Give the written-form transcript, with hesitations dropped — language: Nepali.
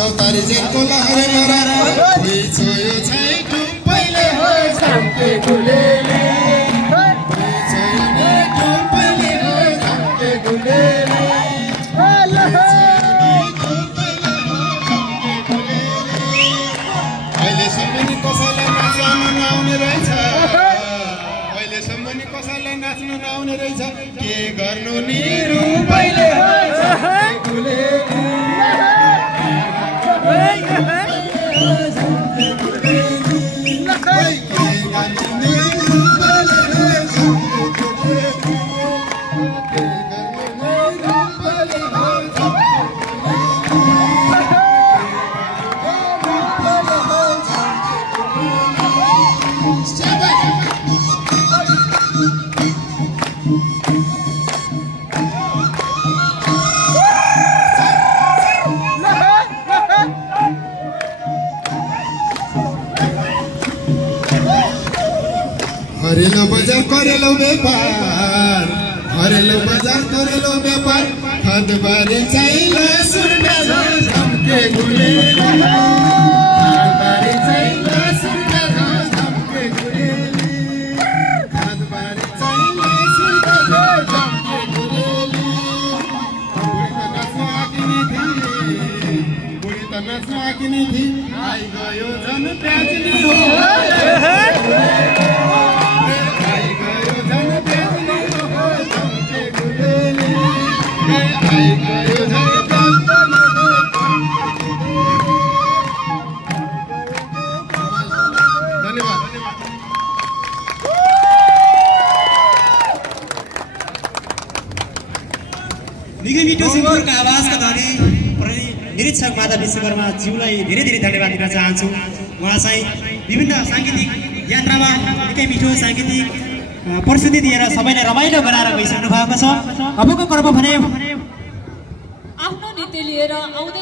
चौतारी जेठको लहरे मरा कोही छोयो छै डुम्पैले हो झम्के गुलेले कोही छोयो नि डुम्पैले हो झम्के गुलेले अहिलेसम्म नि कसैलाई नाच्न नआउने रहेछ अहिलेसम्म नि कसैलाई नाच्न नआउने रहेछ के गर्नु नि रुपैले हो झम्के गुलेले हरेलो बजार करेलो व्यापार हरेलो बजार करेलो व्यापार खदबारी चाहिला सुर्गा झम्के गुलेले खदबारी चाहिला सुर्गा झम्के गुलेले खदबारी चाहिला सुर्गा झम्के गुलेले बुढी त नाच्न आकिनी थी आई गयो जन प्याजनी हो निकै मिठो सिङ्गरको आवाजका धनी निरीक्षक माता विश्वकर्मा ज्यूलाई धेरै धेरै धन्यवाद दिन चाहन्छु। उहाँ चाहिँ विभिन्न साङ्गीतिक यात्रामा निकै मिठो साङ्गीतिक प्रस्तुति दिएर सबैलाई रमाइलो बनाएर गइसक्नु भएको छ। अबको क्रम भने आफ्नो नृत्य लिएर आउँदै